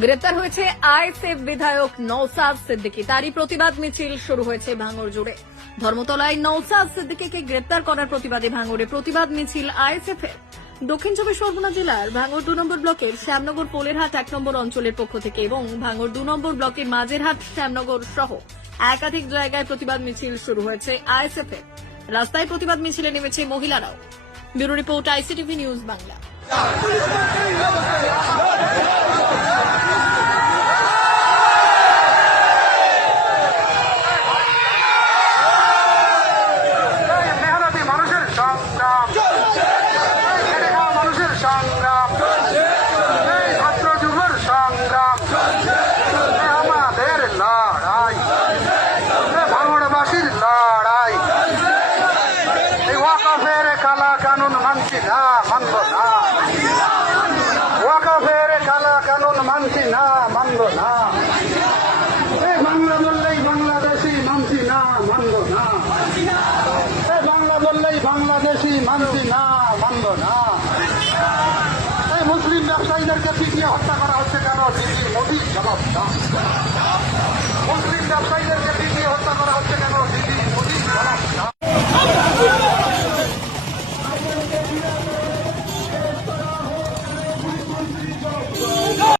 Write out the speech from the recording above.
গ্রেপ্তার হয়েছে আইএসএফ বিধায়ক নওসাদ সিদ্দিকী। তারই প্রতিবাদ মিছিল শুরু হয়েছে ভাঙড় জুড়ে। ধর্মতলায় নওসাদ সিদ্দিকীকে গ্রেপ্তার করার প্রতিবাদে ভাঙড়ে প্রতিবাদ মিছিল আইএসএফ এর। দক্ষিণ চব্বিশ পরগনা জেলার ভাঙড় 2 নম্বর ব্লকের শ্যামনগর পোলেরহাট 1 নম্বর অঞ্চলের পক্ষ থেকে এবং ভাঙড় 2 নম্বর ব্লকের মাঝেরহাট শ্যামনগর সহ একাধিক জায়গায় প্রতিবাদ মিছিল শুরু হয়েছে আইএসএফ এর। রাস্তায় প্রতিবাদ মিছিলে নেমেছে মহিলারাও। Bureau report, ICTV news Bangla. সংগ্রাম ছাত্র যুবর সংগ্রাম আমাদের লড়াই, ভাঙড়বাসীর লড়াই। এই ওয়াকফের কালা কানুন মানছি না, মানব না। ওয়াকফের কালা কানুন মানছি না, মানব না। এই বাংলা বললেই বাংলাদেশি মানছি না, মানব না। এই বাংলা বললেই বাংলাদেশি মানছি না, মানব না। মুসলিম ব্যবসায়ীদেরকে পিটিয়ে হত্যা করা হচ্ছে কেন? দিদি মোদী জবাব দাও। মুসলিম ব্যবসায়ীদেরকে পিটিয়ে হত্যা করা হচ্ছে কেন? দিদি মোদী জবাব দাও।